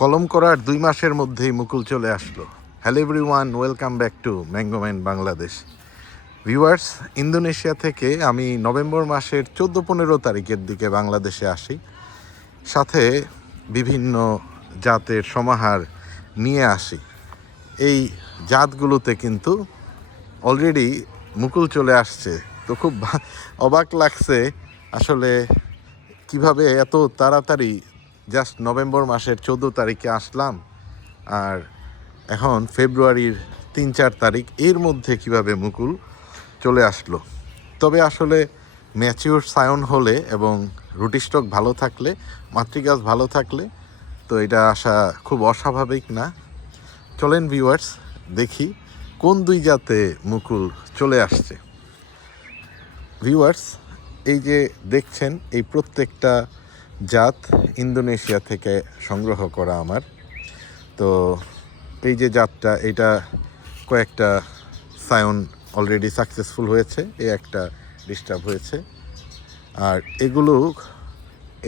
কলম করার ২ মাসের মধ্যেই মুকুল চলে আসলো। Hello everyone, welcome back to Mangoman Bangladesh. Viewers, Indonesia থেকে আমি নভেম্বর মাসের 14-15 তারিখের দিকে বাংলাদেশে আসি। সাথে বিভিন্ন জাতের সমাহার নিয়ে আসি। এই জাতগুলোতে কিন্তু অলরেডি মুকুল চলে আসছে। তো খুব অবাক লাগছে আসলে কিভাবে এত তাড়াতাড়ি জাস্ট নভেম্বর মাসের 14 তারিখে আসলাম, আর এখন ফেব্রুয়ারির 3-4 তারিখ, এর মধ্যে কিভাবে মুকুল চলে আসলো। তবে আসলে ম্যাচিওর সায়ন হলে এবং রুটি স্টক ভালো থাকলে, মাতৃগাছ ভালো থাকলে তো এটা আসা খুব অস্বাভাবিক না। চলেন ভিউয়ার্স, দেখি কোন 2 জাতে মুকুল চলে আসছে। ভিউয়ার্স, এই যে দেখছেন, এই প্রত্যেকটা জাত ইন্দোনেশিয়া থেকে সংগ্রহ করা আমার। তো এই যে জাতটা, এটা কয়েকটা সায়ন অলরেডি সাকসেসফুল হয়েছে, একটা ডিস্টার্ব হয়েছে। আর এগুলো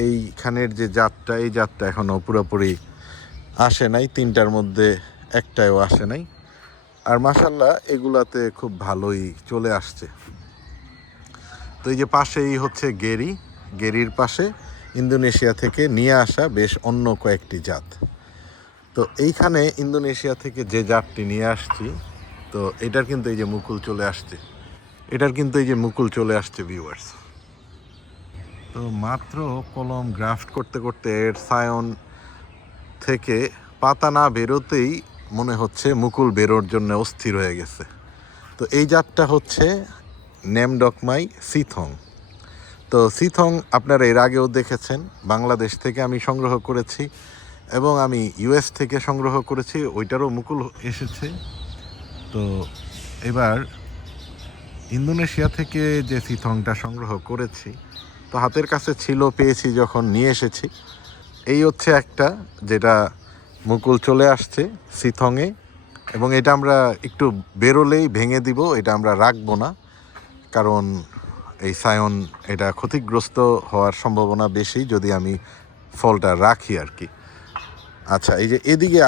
এইখানের যে জাতটা, এই জাতটা এখনও পুরোপুরি আসে নাই, 3টার মধ্যে একটাও আসে নাই। আর মাশাআল্লাহ এগুলাতে খুব ভালোই চলে আসছে। তো এই যে পাশেই হচ্ছে গেরির পাশে ইন্দোনেশিয়া থেকে নিয়ে আসা বেশ অন্য কয়েকটি জাত। তো এইখানে ইন্দোনেশিয়া থেকে যে জাতটি নিয়ে আসছি, তো এটার কিন্তু এই যে মুকুল চলে আসছে ভিউয়ার্স। তো মাত্র কলম গ্রাফট করতে করতে এর সায়ন থেকে পাতা না বেরোতেই মনে হচ্ছে মুকুল বেরোর জন্য অস্থির হয়ে গেছে। তো এই জাতটা হচ্ছে নেমডকমাই সিথং। তো সিথং আপনারা এর আগেও দেখেছেন, বাংলাদেশ থেকে আমি সংগ্রহ করেছি এবং আমি ইউএস থেকে সংগ্রহ করেছি, ওইটারও মুকুল এসেছে। তো এবার ইন্দোনেশিয়া থেকে যে সিথংটা সংগ্রহ করেছি, তো হাতের কাছে ছিল, পেয়েছি যখন নিয়ে এসেছি। এই হচ্ছে একটা, যেটা মুকুল চলে আসছে সিথংয়ে, এবং এটা আমরা একটু বেরোলেই ভেঙে দিব, এটা আমরা রাখবো না, কারণ এই সায়ন এটা ক্ষতিগ্রস্ত হওয়ার সম্ভাবনা বেশি যদি আমি ফলটা রাখি আর কি। আচ্ছা, এই যে এদিকে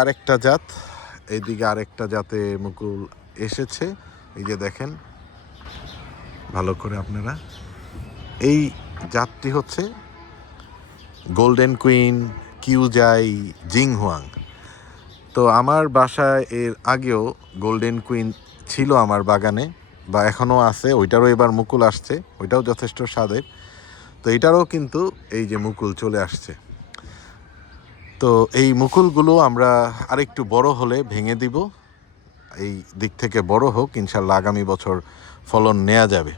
আরেকটা জাতে মুকুল এসেছে। এই যে দেখেন ভালো করে আপনারা, এই জাতটি হচ্ছে গোল্ডেন কুইন কিউজাই জিংহুয়াং। তো আমার বাসায় এর আগেও গোল্ডেন কুইন ছিল আমার বাগানে, বা এখনও আছে, ওইটারও এবার মুকুল আসছে, ওইটাও যথেষ্ট স্বাদের। তো এটারও কিন্তু এই যে মুকুল চলে আসছে। তো এই মুকুলগুলো আমরা আরেকটু বড় হলে ভেঙে দিব, এই দিক থেকে বড় হোক, ইনশাল্লাহ আগামী বছর ফলন নেওয়া যাবে।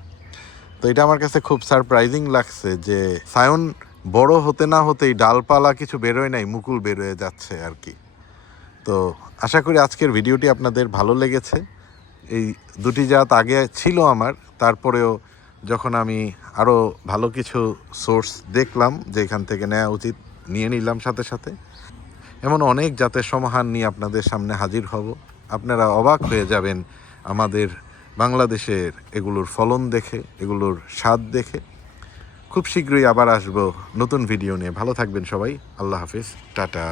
তো এটা আমার কাছে খুব সারপ্রাইজিং লাগছে যে সায়ন বড় হতে না হতেই ডালপালা কিছু বেরোয় নাই, মুকুল বেরোয় যাচ্ছে আর কি। তো আশা করি আজকের ভিডিওটি আপনাদের ভালো লেগেছে। এই 2টি জাত আগে ছিল আমার, তারপরেও যখন আমি আরও ভালো কিছু সোর্স দেখলাম যে এখান থেকে নেওয়া উচিত, নিয়ে নিলাম সাথে সাথে। এমন অনেক জাতের সমাহার নিয়ে আপনাদের সামনে হাজির হব। আপনারা অবাক হয়ে যাবেন আমাদের বাংলাদেশের এগুলোর ফলন দেখে, এগুলোর স্বাদ দেখে। খুব শীঘ্রই আবার আসবো নতুন ভিডিও নিয়ে। ভালো থাকবেন সবাই, আল্লাহ হাফিজ, টাটা।